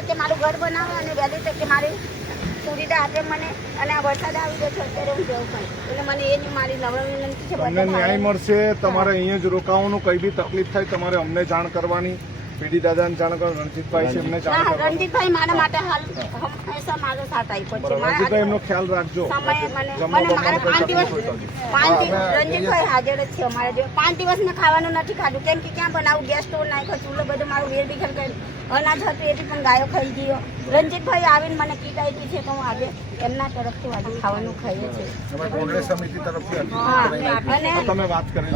તકે મારું ઘર બનાવે અને વહેલી તકે મારી સુવિધા આપે મને. અને આ વરસાદ આવી ગયો છે અત્યારે હું જવું પણ એટલે મને એ મારી નમ્ર વિનંતી છે. તમને ન્યાય મળશે. તમારે અહીંયા જ રોકાવાનું. કઈ બી તકલીફ થાય તમારે અમને જાણ કરવાની. પીડી દાદાને જાણ કરો. રણજીતભાઈ છે એમને જાણ કરો. રણજીતભાઈ મારા માટે હાલ હંમેશા મારો સાથ આપ્યો છે. રણજીતભાઈ એમનો ખ્યાલ રાખજો. રણજીતભાઈ હાજર જ છે અમારા જે 5 દિવસ મેં ખાવાનું નથી ખાધું. કેમ કે ક્યાં બનાવું? ગેસ સ્ટોવ નાખ્યો, ચૂલો બધું મારું વેર વિખેર કર્યું. અનાજ હતું એ પણ ગાયો ખાઈ ગયો. રણજીતભાઈ આવીને મને કીટ આપી છે તો હું આજે એમના તરફથી આજે ખાવાનું ખાઈએ છીએ. કોંગ્રેસ સમિતિ તરફથી અને તમે વાત કરી.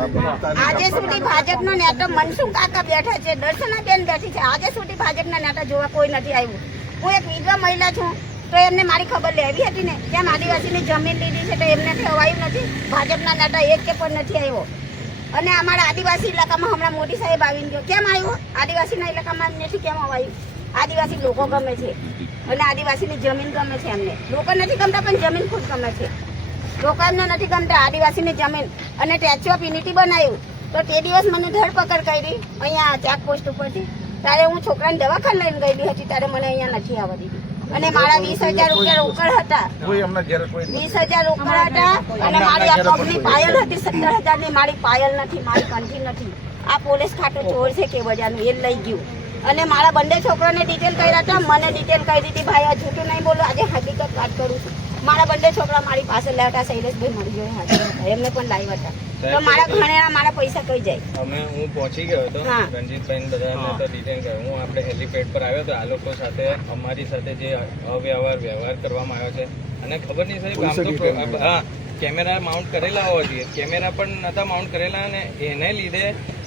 આજે સુધી ભાજપનો નેતા મનસુખ કાકા બેઠા છે, દર્શનાબેન બેઠી છે. આજે સુધી ભાજપના નેતા જોવા કોઈ નથી આવ્યું. હું એક વિધવા મહિલા છું તો એમને મારી ખબર લેવી હતી ને. કેમ આદિવાસીની જમીન લીધી છે તો એમને ખવાયું નથી? ભાજપના નેતા એક કે પણ નથી આવ્યો. અને અમારા આદિવાસી ઇલાકામાં હમણાં મોદી સાહેબ આવીને ગયો. કેમ આવ્યો? આદિવાસીના ઇલાકામાં નથી કેમ આવ્યું? આદિવાસી લોકો ગમે છે અને આદિવાસીની જમીન ગમે છે એમને. લોકો નથી ગમતા પણ જમીન ખુદ ગમે છે. લોકો એમને નથી ગમતા આદિવાસીની જમીન. અને સ્ટેચ્યુ ઓફ યુનિટી બનાવ્યું તો તે દિવસ મને ધરપકડ કરી અહીંયા ચેકપોસ્ટ ઉપરથી. ત્યારે હું છોકરાને દવાખાને લઈને ગયેલી હતી ત્યારે મને અહીંયા નથી આવવા દીધી. અને મારા 20,000 રૂપિયા રોકડ હતા. 20,000 રોકડ હતા અને મારી આ પગની પાયલ હતી 17,000 ની. મારી પાયલ નથી, મારી કંઠી નથી. આ પોલીસ ખાતો ચોર છે કે બજારનું એ લઈ ગયું. અને મારા બંને છોકરાને ડિટેલ કર્યા હતા. મને ડિટેલ કરી દીધી. ભાઈ આ જૂઠું નહીં બોલો, આજે હકીકત વાત કરું છું. મારા બંને છોકરા મારી પાસે લાવ્યા હતા. શૈલેષભાઈ મળી ગયો હાજર હતા, એમને પણ લાવ્યા હતા. તો મારા ઘણા મારા પૈસા કઈ જાય. હું પહોંચી ગયો હતો રણજીતભાઈ બધાને તો ડિટેન કર્યો. હું આપણે હેલીપેડ પર આવ્યો હતો. આ લોકો સાથે અમારી સાથે જે વ્યવહાર કરવામાં આવ્યો છે અને ખબર નહીં સાહેબ આમ તો હા કેમેરા માઉન્ટ કરેલા હોવા જોઈએ. કેમેરા પણ નતા માઉન્ટ કરેલા અને એને લીધે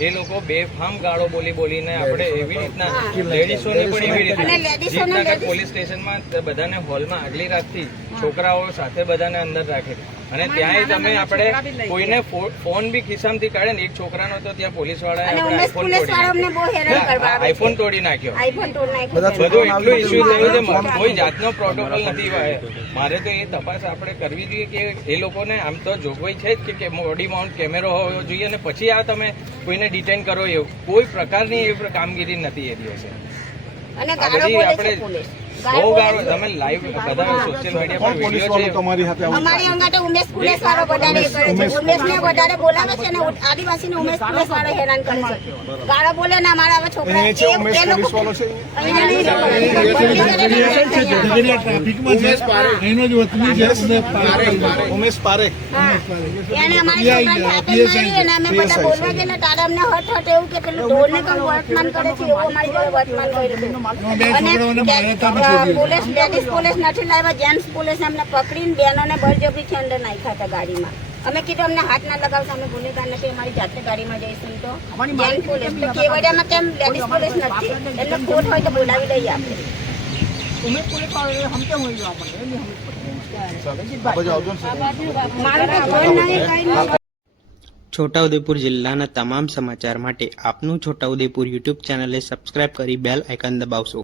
એ લોકો બેફામ ગાળો બોલીને આપણે એવી રીતના લેડીઝોને પણ એવી રીતના પોલીસ સ્ટેશનમાં બધાને હોલમાં આગલી રાતથી છોકરાઓ સાથે બધાને અંદર રાખે અને ત્યાંય તમે આપણે કોઈને ફોન બી ખિસ્સામાંથી કાઢે ને. એક છોકરાનો તો ત્યાં પોલીસ વાળાએ આઈફોન તોડી નાખ્યો. બધું એટલું ઇસ્યુ થયું છે. કોઈ જાતનો પ્રોટોકોલ નથી. મારે તો એ તપાસ આપણે કરવી જોઈએ કે એ લોકોને આમ તો જોગવાઈ છે જ કે બોડી માઉન્ટ કેમેરો હોવો જોઈએ અને પછી આ તમે કોઈને ડિટેન કરો. એવું કોઈ પ્રકારની એવી કામગીરી નથી એ દિવસે. આપણે બહુ ગાળો તમે લાઈવ બધા સોશિયલ મીડિયા પર વિડીયો છે. તમારી સાથે અમારી અંગાતે ઉમેશ પોલીસ વાળો વધારે કરે છે. ઉમેશને વધારે બોલાવે છે અને આદિવાસીને ઉમેશ પોલીસ વાળો હેરાન કરે છે. ગાળો બોલે ને અમારા હવે છોકરા ઉમેશ પારેખ એને અમારી છોકરાને અને અમે બધા બોલવા ગયેલા તારે અમને હટ એવું કે પેલું ઢોરને કઈ વર્તમાન કરે છે એવું અમારી જોડે વર્તમાન કર્યું. પોલીસ લેડીઝ પોલીસ નથી લાવ્યા. જેન્ટ્સ પોલીસ અમને પકડીને બહેનોને બળજબરીથી અંદર નાખ્યા હતા ગાડીમાં. અમે કીધું અમને હાથ ના લગાવશો, અમે ગુનેગાર નથી, અમારી જાતે ગાડીમાં જઈશું. તો જેન્ટ્સ પોલીસ તો કેવડિયામાં કેમ લેડીઝ પોલીસ નથી? એટલે ખોટ હોય તો બોલાવી લઈએ આપણે. છોટાઉદેપુર જિલ્લાના તમામ સમાચાર માટે આપનું છોટાઉદેપુર યુટ્યુબ ચેનલને સબસ્ક્રાઇબ કરી બેલ આઇકન દબાવશો.